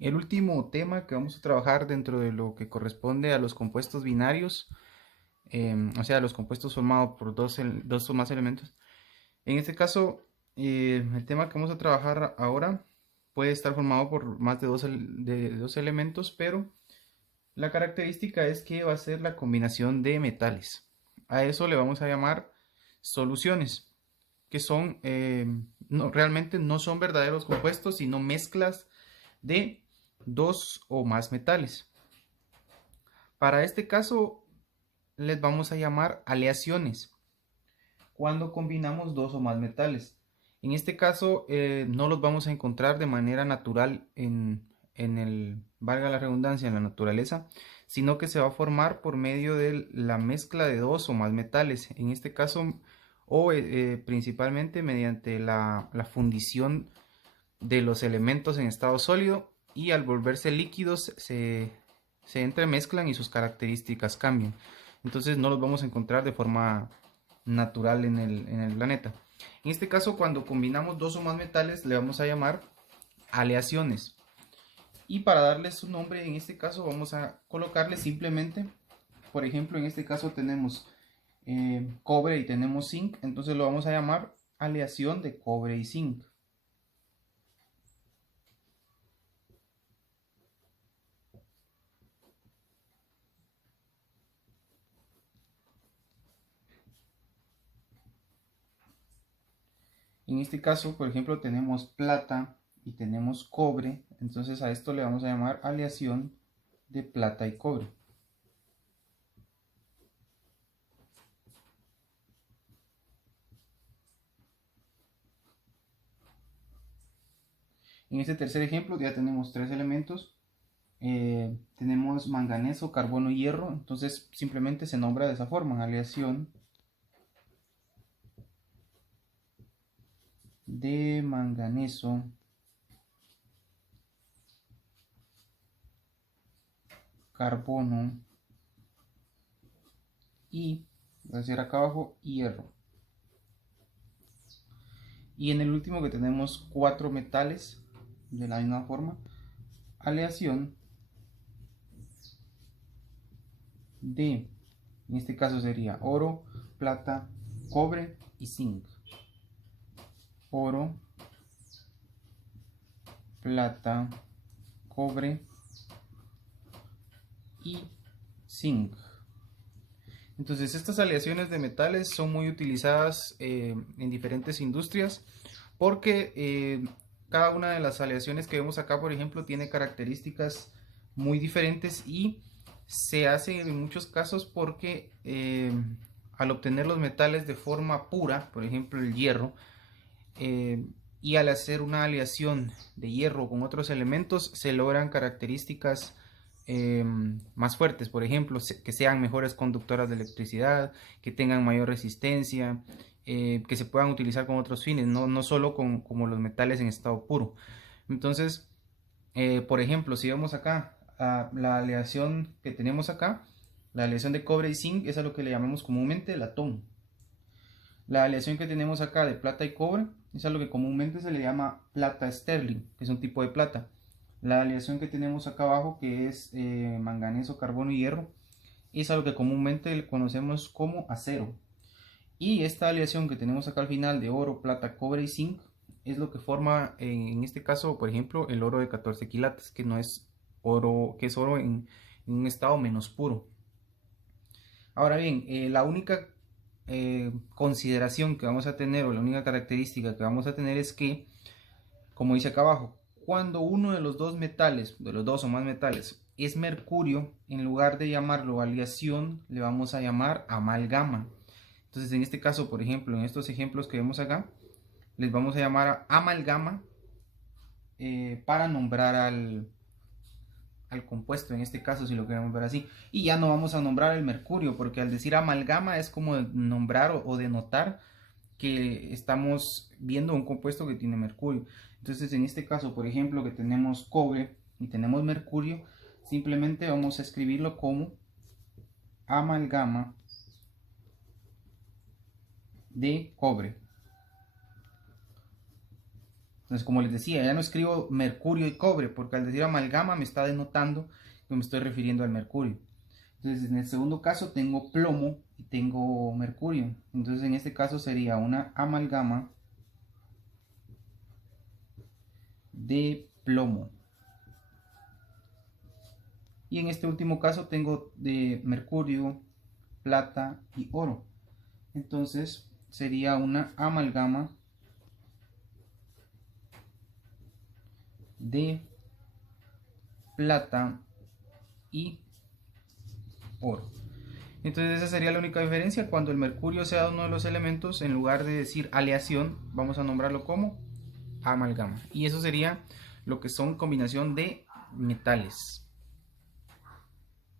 El último tema que vamos a trabajar dentro de lo que corresponde a los compuestos binarios, o sea, los compuestos formados por dos o más elementos. En este caso, el tema que vamos a trabajar ahora puede estar formado por más de dos elementos, pero la característica es que va a ser la combinación de metales. A eso le vamos a llamar soluciones, que son, realmente no son verdaderos compuestos, sino mezclas de dos o más metales. Para este caso les vamos a llamar aleaciones cuando combinamos dos o más metales. En este caso no los vamos a encontrar de manera natural valga la redundancia, en la naturaleza, sino que se va a formar por medio de la mezcla de dos o más metales. En este caso, principalmente mediante la fundición de los elementos en estado sólido y al volverse líquidos se entremezclan y sus características cambian. Entonces no los vamos a encontrar de forma natural en el planeta. En este caso, cuando combinamos dos o más metales, le vamos a llamar aleaciones. Y para darles su nombre, en este caso vamos a colocarle simplemente, por ejemplo, en este caso tenemos cobre y tenemos zinc, entonces lo vamos a llamar aleación de cobre y zinc. En este caso, por ejemplo, tenemos plata y tenemos cobre, entonces a esto le vamos a llamar aleación de plata y cobre. En este tercer ejemplo ya tenemos tres elementos. Tenemos manganeso, carbono y hierro, entonces simplemente se nombra de esa forma, aleación de manganeso, carbono y, voy a hacer acá abajo, hierro. Y en el último que tenemos cuatro metales de la misma forma, aleación de, en este caso sería oro, plata, cobre y zinc. Oro, plata, cobre y zinc. Entonces estas aleaciones de metales son muy utilizadas en diferentes industrias porque cada una de las aleaciones que vemos acá, por ejemplo, tiene características muy diferentes y se hace en muchos casos porque al obtener los metales de forma pura, por ejemplo el hierro, eh, y al hacer una aleación de hierro con otros elementos se logran características más fuertes, por ejemplo, que sean mejores conductoras de electricidad, que tengan mayor resistencia, que se puedan utilizar con otros fines, no solo como los metales en estado puro. Entonces, por ejemplo, si vemos acá la aleación que tenemos acá, la aleación de cobre y zinc es a lo que le llamamos comúnmente latón. La aleación que tenemos acá de plata y cobre es a lo que comúnmente se le llama plata Sterling, que es un tipo de plata. La aleación que tenemos acá abajo, que es manganeso, carbono y hierro, es a lo que comúnmente conocemos como acero. Y esta aleación que tenemos acá al final de oro, plata, cobre y zinc es lo que forma, en este caso, por ejemplo, el oro de 14 quilates, que no es oro, que es oro en un estado menos puro. Ahora bien, la única consideración que vamos a tener o la única característica que vamos a tener es que, como dice acá abajo, cuando uno de los dos metales, de los dos o más metales, es mercurio, en lugar de llamarlo aleación, le vamos a llamar amalgama. Entonces, en este caso, por ejemplo, en estos ejemplos que vemos acá, les vamos a llamar amalgama para nombrar al compuesto, en este caso si lo queremos ver así, y ya no vamos a nombrar el mercurio, porque al decir amalgama es como nombrar o denotar que estamos viendo un compuesto que tiene mercurio. Entonces en este caso, por ejemplo, que tenemos cobre y tenemos mercurio, simplemente vamos a escribirlo como amalgama de cobre. Entonces, como les decía, ya no escribo mercurio y cobre, porque al decir amalgama me está denotando que me estoy refiriendo al mercurio. Entonces, en el segundo caso tengo plomo y tengo mercurio. Entonces, en este caso sería una amalgama de plomo. Y en este último caso tengo de mercurio, plata y oro. Entonces, sería una amalgama de plata y oro. Entonces esa sería la única diferencia. Cuando el mercurio sea uno de los elementos, en lugar de decir aleación, vamos a nombrarlo como amalgama. Y eso sería lo que son combinación de metales.